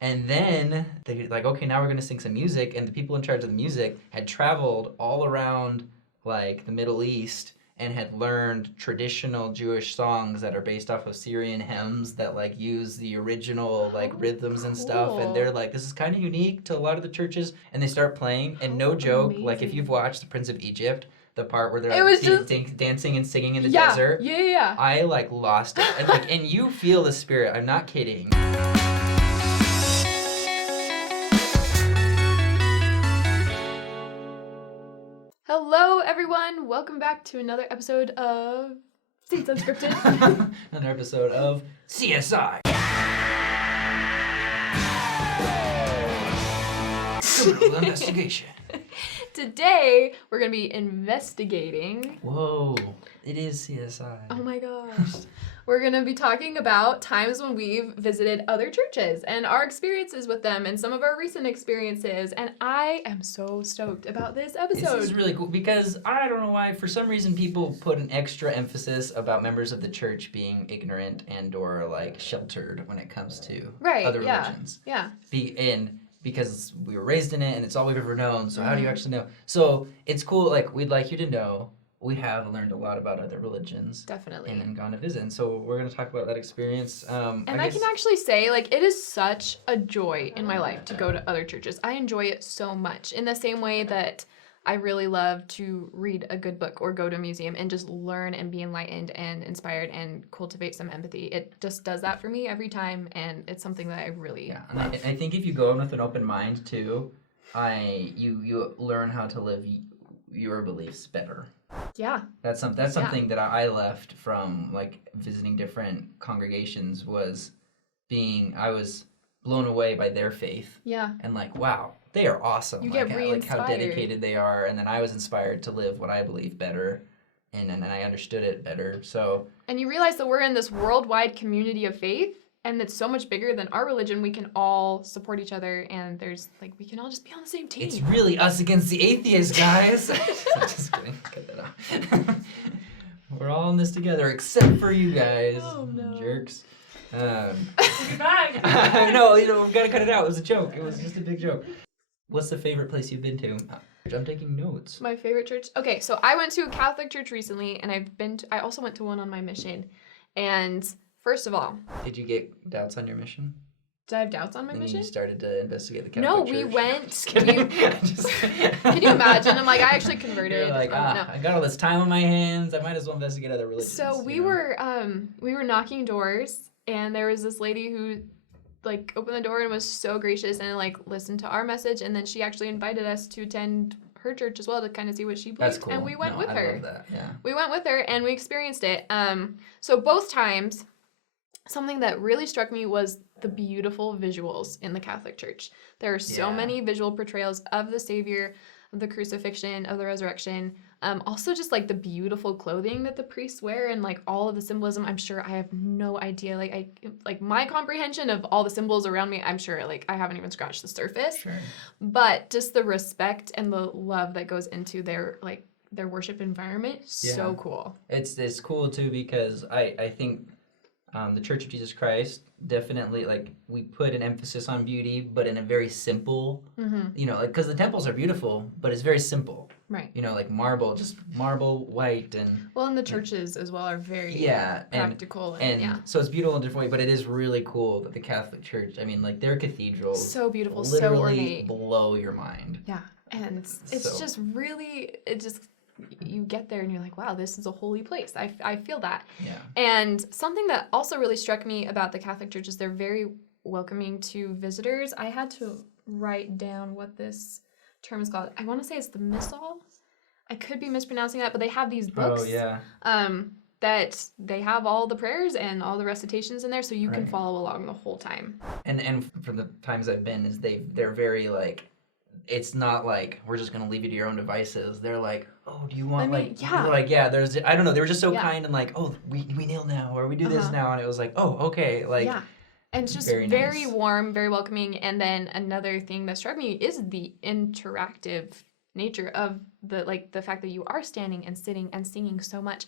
And then they're like, okay, now we're going to sing some music. And the people in charge of the music had traveled all around like the Middle East and had learned traditional Jewish songs that are based off of Syrian hymns that like use the original like rhythms and stuff. And they're like, this is kind of unique to a lot of the churches. And they start playing. And no joke, like if you've watched The Prince of Egypt, the part where they're like dancing and singing in the desert, Yeah. I like lost it. And you feel the spirit. I'm not kidding. Hello, everyone. Welcome back to another episode of Unscripted. Another episode of CSI. Criminal investigation. Today, we're going to be investigating... Whoa, it is CSI. Oh my gosh. We're going to be talking about times when we've visited other churches and our experiences with them and some of our recent experiences. And I am so stoked about this episode. This is really cool because I don't know why, for some reason, people put an extra emphasis about members of the church being ignorant and or like sheltered when it comes to other religions. Yeah. Because we were raised in it and it's all we've ever known, so how do you actually know? So it's cool, like, we'd like you to know we have learned a lot about other religions. Definitely. And then gone to visit. And so we're going to talk about that experience. I can actually say, like, it is such a joy in my life to go to other churches. I enjoy it so much in the same way that I really love to read a good book or go to a museum and just learn and be enlightened and inspired and cultivate some empathy. It just does that for me every time, and it's something that I really love. I think if you go in with an open mind, too, you learn how to live your beliefs better. Yeah. That's something that I left from, like, visiting different congregations I was blown away by their faith. Yeah. And like, wow, they are awesome. You get like how dedicated they are, and then I was inspired to live what I believe better, and then I understood it better. So and you realize that we're in this worldwide community of faith, and it's so much bigger than our religion. We can all support each other, and there's like we can all just be on the same team. It's really us against the atheists, guys. Just kidding. Cut that off. We're all in this together, except for you guys, jerks. No, we've got to cut it out. It was a joke. It was just a big joke. What's the favorite place you've been to? I'm taking notes. My favorite church? Okay, so I went to a Catholic church recently, and I also went to one on my mission. And first of all... Did you get doubts on your mission? Did I have doubts on my mission? And you started to investigate the Catholic Church? No, we went... Can you imagine? I'm like, I actually converted. You're like, I got all this time on my hands. I might as well investigate other religions. So we were knocking doors, and there was this lady who like opened the door and was so gracious and like listened to our message, and then she actually invited us to attend her church as well to kind of see what she believed. That's cool. And we went with her. I love that. Yeah. We went with her and we experienced it. So both times, something that really struck me was the beautiful visuals in the Catholic Church. There are so many visual portrayals of the Savior, of the crucifixion, of the resurrection. Also just like the beautiful clothing that the priests wear and like all of the symbolism. I'm sure I have no idea. Like my comprehension of all the symbols around me, I'm sure like I haven't even scratched the surface. Sure. But just the respect and the love that goes into their worship environment, so cool. It's cool too because I think the Church of Jesus Christ definitely, like, we put an emphasis on beauty, but in a very simple, because the temples are beautiful, but it's very simple. Right. Like marble white and... Well, and the churches as well are very practical. And so it's beautiful in a different way, but it is really cool that the Catholic Church, I mean, like, their cathedrals... So beautiful, literally so ornate. blow your mind. Yeah, and it's just really, you get there and you're like, wow, this is a holy place. I feel that. Yeah. And something that also really struck me about the Catholic Church is they're very welcoming to visitors. I had to write down what this term is called. I want to say it's the Missal. I could be mispronouncing that, but they have these books. Oh, yeah. That they have all the prayers and all the recitations in there, so you can follow along the whole time. And from the times I've been, is they're very like... It's not like, we're just going to leave you to your own devices. They're like, oh, do you want, there's, I don't know. They were just so kind and like, oh, we kneel now, or we do this now. And it was like, oh, okay. Like, yeah. And it's just very warm, very welcoming. And then another thing that struck me is the interactive nature of the fact that you are standing and sitting and singing so much.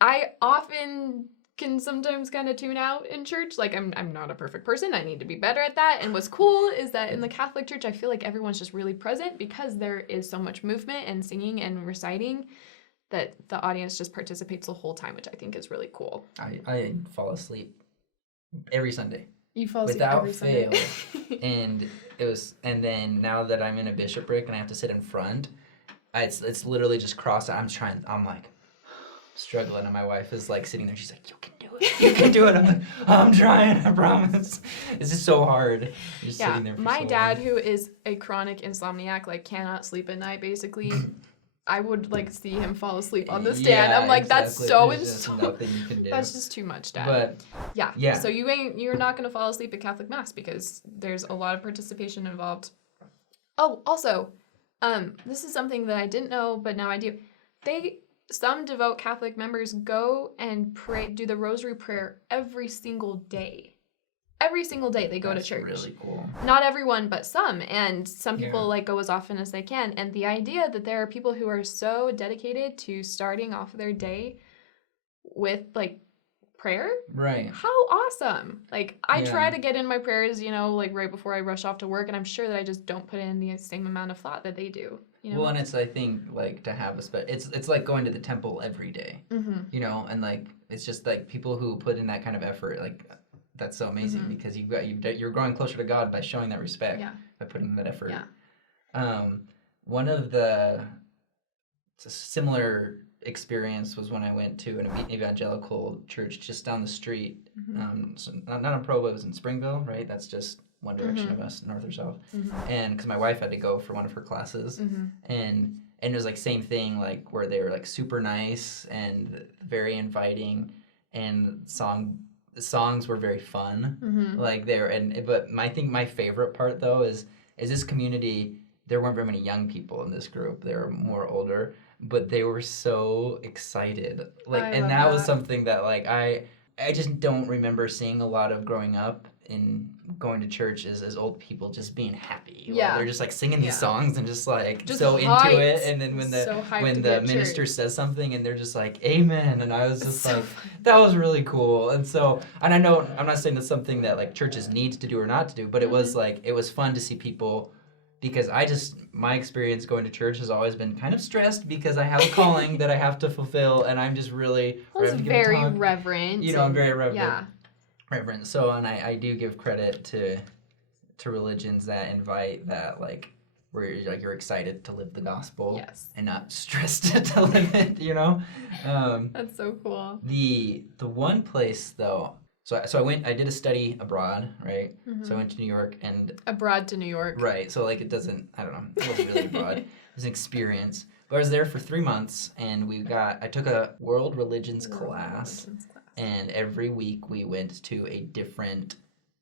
I often can sometimes kind of tune out in church. Like, I'm not a perfect person. I need to be better at that. And what's cool is that in the Catholic Church, I feel like everyone's just really present because there is so much movement and singing and reciting that the audience just participates the whole time, which I think is really cool. I fall asleep every Sunday. You fall asleep without every fail. Sunday. And then now that I'm in a bishopric and I have to sit in front, it's literally just cross. I'm like struggling, and my wife is like sitting there. She's like, "You can do it. You can do it." I'm like, "I'm trying. I promise." It's just so hard. Just sitting there for my so dad, long. who is a chronic insomniac, like cannot sleep at night, basically. I would like see him fall asleep on the stand. Yeah, I'm like, exactly. that's so There's just nothing you can do. That's just too much, Dad. But yeah. So you're not gonna fall asleep at Catholic Mass because there's a lot of participation involved. Oh, also, this is something that I didn't know, but now I do. Some devout Catholic members go and do the Rosary prayer every single day. Every single day they go to church. That's really cool. Not everyone, but some. And some people like go as often as they can. And the idea that there are people who are so dedicated to starting off their day with like prayer. Right. How awesome. Like I try to get in my prayers, like right before I rush off to work, and I'm sure that I just don't put in the same amount of thought that they do. Well, and it's, I think, like, to have it's like going to the temple every day, and like it's just like people who put in that kind of effort, like that's so amazing because you're growing closer to God by showing that respect by putting in that effort. Yeah. One of it's a similar experience was when I went to an evangelical church just down the street. So not on Provo, it was in Springville, right? That's just one direction of us, north or south. And because my wife had to go for one of her classes, and it was like same thing, like where they were like super nice and very inviting, and the songs were very fun. Like but I think my favorite part though is this community. There weren't very many young people in this group. They were more older, but they were so excited. And that was something that like I just don't remember seeing a lot of growing up in going to church as old people just being happy. Yeah. They're just like singing these songs and just like just so hyped. into it. And then when the minister says something and they're just like, "Amen." And I was just like, that was really cool. And I know I'm not saying that's something that like churches need to do or not to do, but it was like, it was fun to see people, because my experience going to church has always been kind of stressed because I have a calling that I have to fulfill, and I'm just really very reverent. I'm very reverent. Yeah. Reverent. So, and I do give credit to religions that invite that, like, where you're excited to live the gospel, and not stressed to live it. That's so cool. The one place though. So I did a study abroad, right? So I went to New York and... Abroad to New York. Right. So, like, it wasn't really abroad. It was an experience. But I was there for 3 months, and I took a world religions class, and every week we went to a different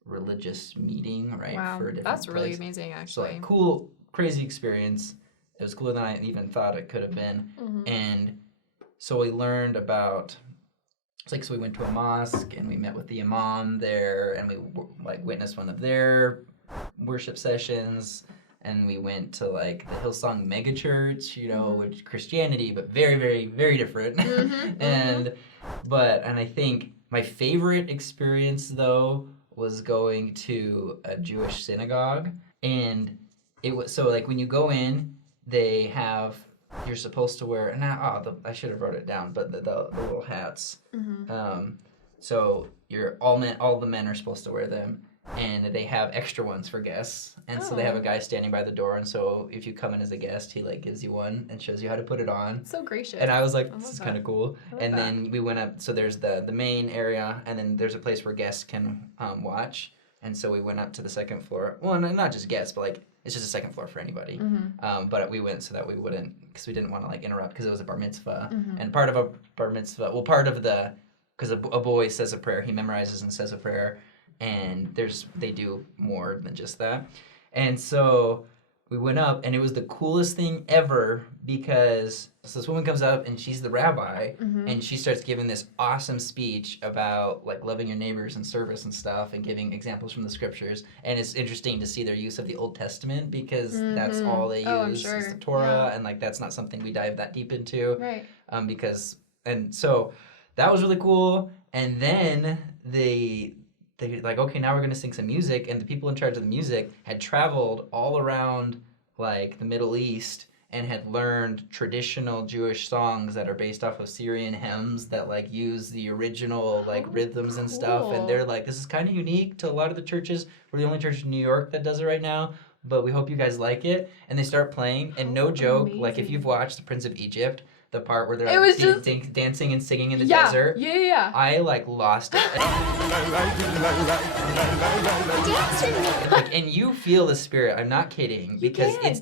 religious meeting, right? Wow, for a different that's place. really amazing, actually. So, like, cool, crazy experience. It was cooler than I even thought it could have been. And so we learned about... So we went to a mosque and we met with the imam there, and we witnessed one of their worship sessions, and we went to like the Hillsong megachurch, which Christianity, but very, very, very different. And I think my favorite experience though was going to a Jewish synagogue, and it was so like when you go in, they have. You're supposed to wear, I should have wrote it down, but the little hats. So all the men are supposed to wear them, and they have extra ones for guests. And so they have a guy standing by the door, and so if you come in as a guest, he like gives you one and shows you how to put it on. So gracious. And I was like, this is kind of cool. And then we went up, so there's the main area, and then there's a place where guests can watch. And so we went up to the second floor. Well, not just guests, but like it's just a second floor for anybody. But we went so that we wouldn't, because we didn't want to like interrupt, because it was a bar mitzvah. And part of a bar mitzvah, because a boy says a prayer, he memorizes and says a prayer, and they do more than just that. And so we went up, and it was the coolest thing ever, because this woman comes up, and she's the rabbi, and she starts giving this awesome speech about like loving your neighbors and service and stuff, and giving examples from the scriptures. And it's interesting to see their use of the Old Testament, because that's all they use is the Torah, and like that's not something we dive that deep into, right? So that was really cool. And then they like, okay, now we're gonna sing some music, and the people in charge of the music had traveled all around like the Middle East and had learned traditional Jewish songs that are based off of Syrian hymns that like use the original like Oh, rhythms and stuff. And cool. they're like, this is kind of unique to a lot of the churches. We're the only church in New York that does it right now, but we hope you guys like it. And they start playing, and no How joke, like if amazing. you've watched The Prince of Egypt, the part where they're It was just dancing and singing in the yeah, desert, yeah. I like lost it. Like, and you feel the spirit. I'm not kidding, because can, it's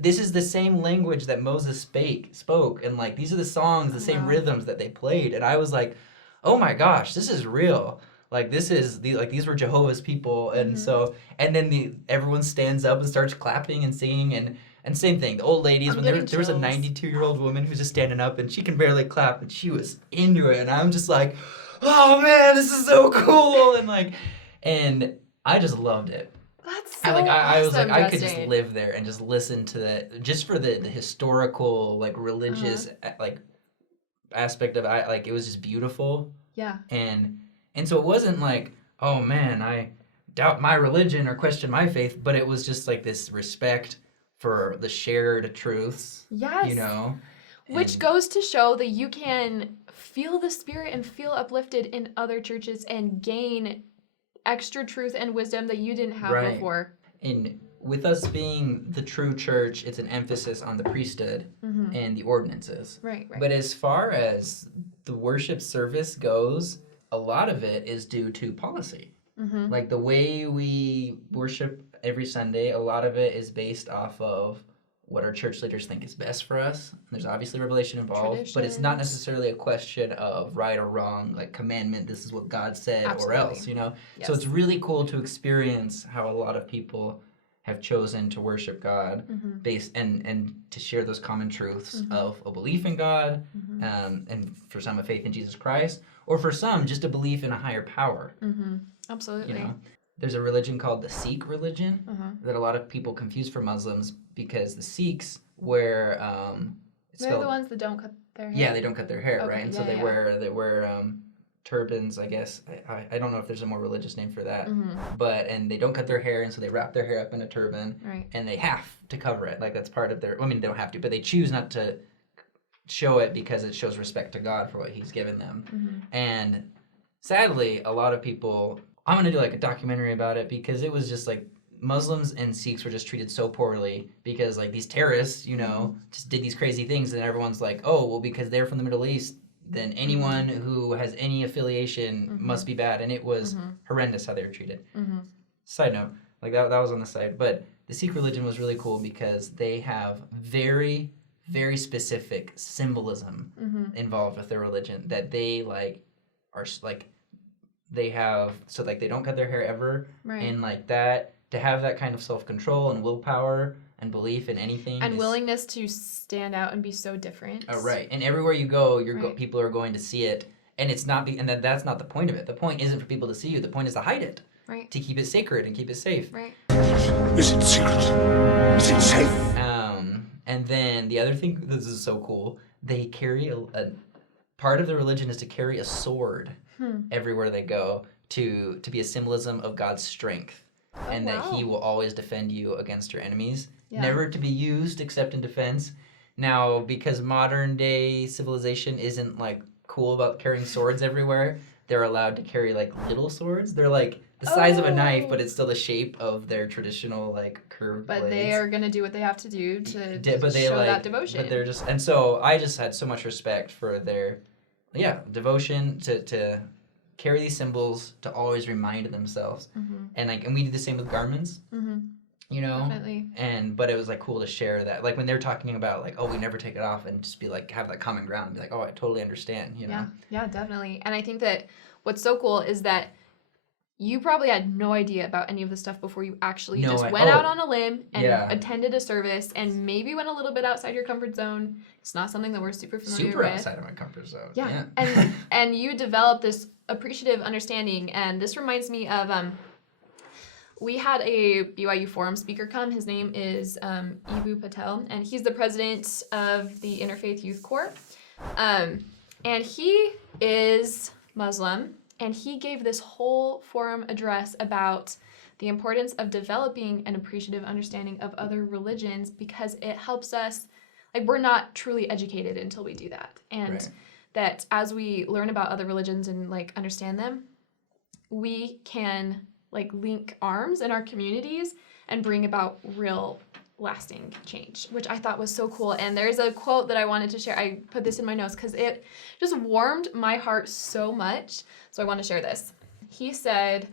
this is the same language that Moses spoke, and like these are the songs, the same Wow. rhythms that they played, and I was like, oh my gosh, this is real. Like this is these were Jehovah's people, and so and then everyone stands up and starts clapping and singing and same thing. The old ladies, when there was a 92-year-old woman who's just standing up and she can barely clap, and she was into it, and I'm just like, oh man, this is so cool, and I just loved it. That's so I was like, awesome, I could just Justin. live there and just listen to that, just for the historical, like religious, like aspect of it. Like it was just beautiful, Yeah. and so it wasn't like, oh man, I doubt my religion or question my faith, but it was just like this respect for the shared truths, Yes. you know. Which And- goes to show that you can feel the spirit and feel uplifted in other churches and gain extra truth and wisdom that you didn't have Right. before. And with us being the true church, it's an emphasis on the priesthood and the ordinances. Right. But as far as the worship service goes, a lot of it is due to policy. Like the way we worship every Sunday, a lot of it is based off of what our church leaders think is best for us. There's obviously revelation involved, but it's not Traditions. necessarily a question of right or wrong, like commandment, this is what God said, Absolutely. or else, you know? Yes. So it's really cool to experience how a lot of people have chosen to worship God based and to share those common truths of a belief in God, and for some a faith in Jesus Christ, or for some just a belief in a higher power. Absolutely. You know, there's a religion called the Sikh religion that a lot of people confuse for Muslims, because the Sikhs wear it's They're spelled, the ones that don't cut their hair. yeah, they don't cut their hair, Okay, right? And so yeah, they yeah. wear turbans, I guess. I don't know if there's a more religious name for that, Mm-hmm. and they don't cut their hair, and so they wrap their hair up in a turban, Right. and they have to cover it, like that's part of their. I mean, they don't have to, but they choose not to show it because it shows respect to God for what He's given them. And sadly, a lot of people. I'm gonna do like a documentary about it, because it was just like Muslims and Sikhs were just treated so poorly, because like these terrorists, you know, just did these crazy things, and everyone's like, oh, well, because they're from the Middle East, then anyone who has any affiliation must be bad, and it was horrendous how they were treated. Side note, like that was on the side, but the Sikh religion was really cool because they have very, very specific symbolism involved with their religion that they like are like. They have, so like they don't cut their hair ever, Right. and like that, to have that kind of self-control and willpower and belief in anything And is, willingness to stand out and be so different. right, and everywhere you go, Right. people are going to see it, and it's not and that's not the point of it. The point isn't for people to see you. The point is to hide it, Right. to keep it sacred and keep it safe. Right. Is it secret? Is it safe? And then the other thing, this is so cool, they carry a part of the religion is to carry a sword everywhere they go, to be a symbolism of God's strength, and that He will always defend you against your enemies. Yeah. Never to be used except in defense. Now, because modern day civilization isn't like cool about carrying swords everywhere, they're allowed to carry like little swords. They're like the size of a knife, but it's still the shape of their traditional like curved But blades. they are gonna do what they have to do to But they show like, that devotion. But they're just, and so I just had so much respect for their, devotion to carry these symbols, to always remind themselves, and we did the same with garments, you know, Definitely. but it was like cool to share that, like when they're talking about like, oh, we never take it off, and just be like, have that common ground, and be like, oh, I totally understand, you know. Yeah, definitely. And I think that what's so cool is that you probably had no idea about any of this stuff before you actually went out on a limb and attended a service, and maybe went a little bit outside your comfort zone. It's not something that we're super familiar with. Outside of my comfort zone. Yeah. And you developed this appreciative understanding, and this reminds me of we had a BYU forum speaker come. His name is Ibu Patel, and he's the president of the Interfaith Youth Corps. And he is Muslim, and he gave this whole forum address about the importance of developing an appreciative understanding of other religions because it helps us, like, we're not truly educated until we do that. And Right. that as we learn about other religions and, like, understand them, we can, like, link arms in our communities and bring about real lasting change, which I thought was so cool. And there's a quote that I wanted to share. I put this in my notes because it just warmed my heart so much. So I want to share this. He said,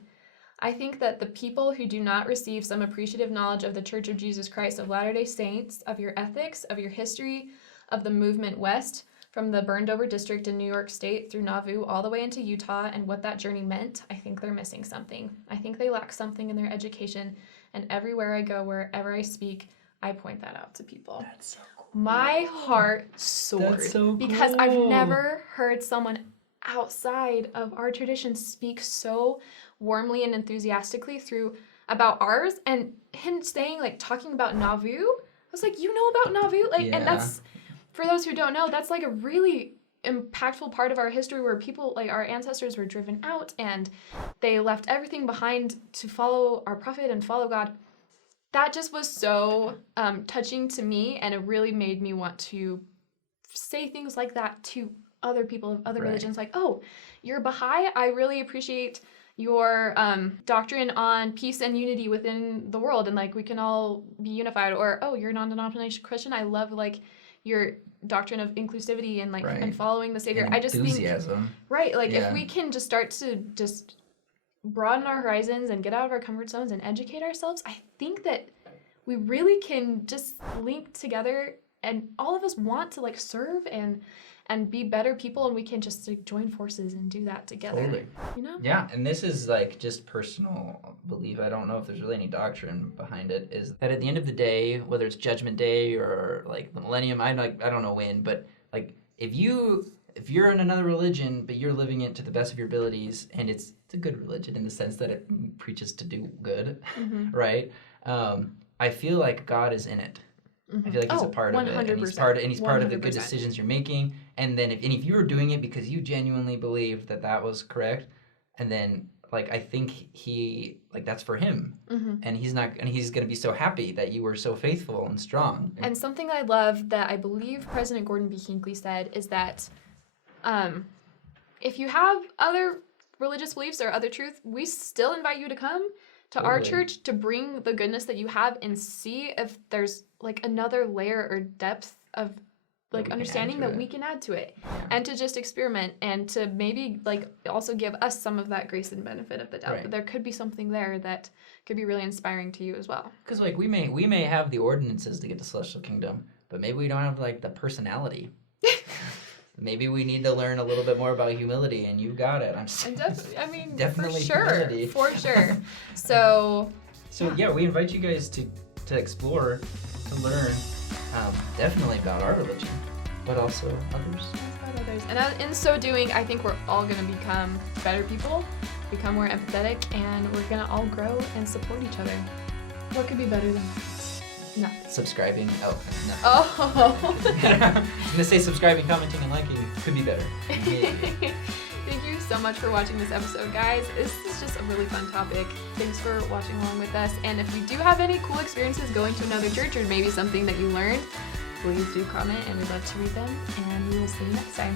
I think that the people who do not receive some appreciative knowledge of the Church of Jesus Christ of Latter-day Saints, of your ethics, of your history, of the movement west, from the burned over district in New York State through Nauvoo all the way into Utah and what that journey meant, I think they're missing something. I think they lack something in their education, and everywhere I go, wherever I speak, I point that out to people. That's so cool. My heart soared That's so because I've cool. never heard someone outside of our tradition speak so warmly and enthusiastically about ours, and him saying, like, talking about Nauvoo. I was like, you know about Nauvoo? Like, Yeah. and that's, for those who don't know, that's like a really impactful part of our history where people, like, our ancestors were driven out and they left everything behind to follow our prophet and follow God. That just was so touching to me, and it really made me want to say things like that to other people of other Right. religions, like, oh, you're Baha'i, I really appreciate your doctrine on peace and unity within the world, and, like, we can all be unified. Or, oh, you're a non-denominational Christian, I love, like, your doctrine of inclusivity and, like, Right. and following the Savior. And I just think, enthusiasm. right, like, Yeah. if we can just start to just broaden our horizons and get out of our comfort zones and educate ourselves, I think that we really can just link together, and all of us want to, like, serve and be better people, and we can just, like, join forces and do that together. Totally. You know? Yeah, and this is, like, just personal belief. I don't know if there's really any doctrine behind it. Is that at the end of the day, whether it's Judgment Day or, like, the Millennium, I don't know when, but, like, if you're in another religion but you're living it to the best of your abilities, and it's a good religion in the sense that it preaches to do good, Mm-hmm. right? I feel like God is in it. I feel like he's a part of it, and he's 100%. part of the good 100%. decisions you're making. And then if you were doing it because you genuinely believed that was correct, and then, like, I think he, like, that's for him, Mm-hmm. and he's gonna be so happy that you were so faithful and strong. And something I love that I believe President Gordon B. Hinckley said is that if you have other religious beliefs or other truth, we still invite you to come to our Totally. church to bring the goodness that you have and see if there's, like, another layer or depth of, we like, can understanding add to that it. we can add to it, Yeah. and to just experiment, and to maybe, like, also give us some of that grace and benefit of the doubt, Right. that there could be something there that could be really inspiring to you as well. Because, like, we may have the ordinances to get to Celestial Kingdom, but maybe we don't have, like, the personality. Maybe we need to learn a little bit more about humility, and you got it. I'm And definitely, Definitely for sure, humility. for sure. So So yeah, we invite you guys to explore, to learn, definitely about our religion, but also others. about others. And in so doing, I think we're all going to become better people, become more empathetic, and we're going to all grow and support each other. What could be better than that? Nothing. Subscribing. Oh, no. Oh. I was gonna say subscribing, commenting, and liking could be better. Maybe. Thank you so much for watching this episode, guys. This is just a really fun topic. Thanks for watching along with us. And if you do have any cool experiences going to another church, or maybe something that you learned, please do comment, and we'd love to read them. And we will see you next time.